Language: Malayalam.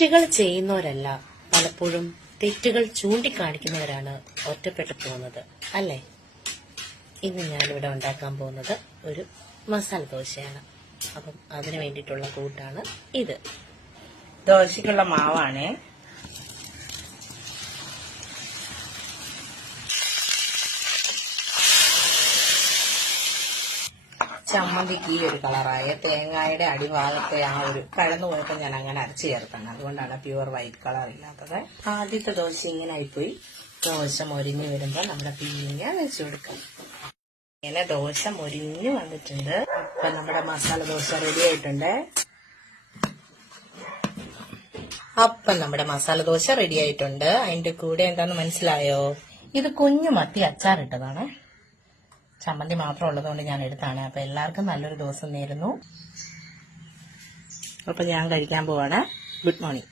തെറ്റുകൾ ചെയ്യുന്നവരല്ല, പലപ്പോഴും തെറ്റുകൾ ചൂണ്ടിക്കാണിക്കുന്നവരാണ് ഒറ്റപ്പെട്ടു പോകുന്നത്, അല്ലേ? ഇന്ന് ഞാനിവിടെ ഉണ്ടാക്കാൻ പോകുന്നത് ഒരു മസാല ദോശയാണ്. അപ്പം അതിനു വേണ്ടിയിട്ടുള്ള കൂട്ടാണ് ഇത്. ദോശയ്ക്കുള്ള മാവാണ്. ചമ്മന്തിക്ക് ഈ ഒരു കളറായ തേങ്ങയുടെ അടിഭാഗത്തെ ആ ഒരു കടന്നു പോയപ്പോൾ ഞാൻ അങ്ങനെ അരച്ചു ചേർത്താണ്. അതുകൊണ്ടാണ് പ്യുവർ വൈറ്റ് കളർ ഇല്ലാത്തത്. ആദ്യത്തെ ദോശ ഇങ്ങനെ ആയിപ്പോയി. ദോശ മൊരിഞ്ഞ് വരുമ്പോൾ നമ്മുടെ പീലിങ്ങ വെച്ചു കൊടുക്കാം. ഇങ്ങനെ ദോശ മൊരിഞ്ഞ് വന്നിട്ടുണ്ട്. അപ്പൊ നമ്മുടെ മസാല ദോശ റെഡി ആയിട്ടുണ്ട്. അതിന്റെ കൂടെ എന്താന്ന് മനസ്സിലായോ? ഇത് കുഞ്ഞു മത്തി അച്ചാറിട്ടതാണ്. ചമ്മന്തി മാത്രം ഉള്ളതുകൊണ്ട് ഞാൻ എടുത്താണ്. അപ്പൊ എല്ലാവർക്കും നല്ലൊരു ദിവസം നേരുന്നു. അപ്പൊ ഞാൻ കഴിക്കാൻ പോവാണ്. Good morning.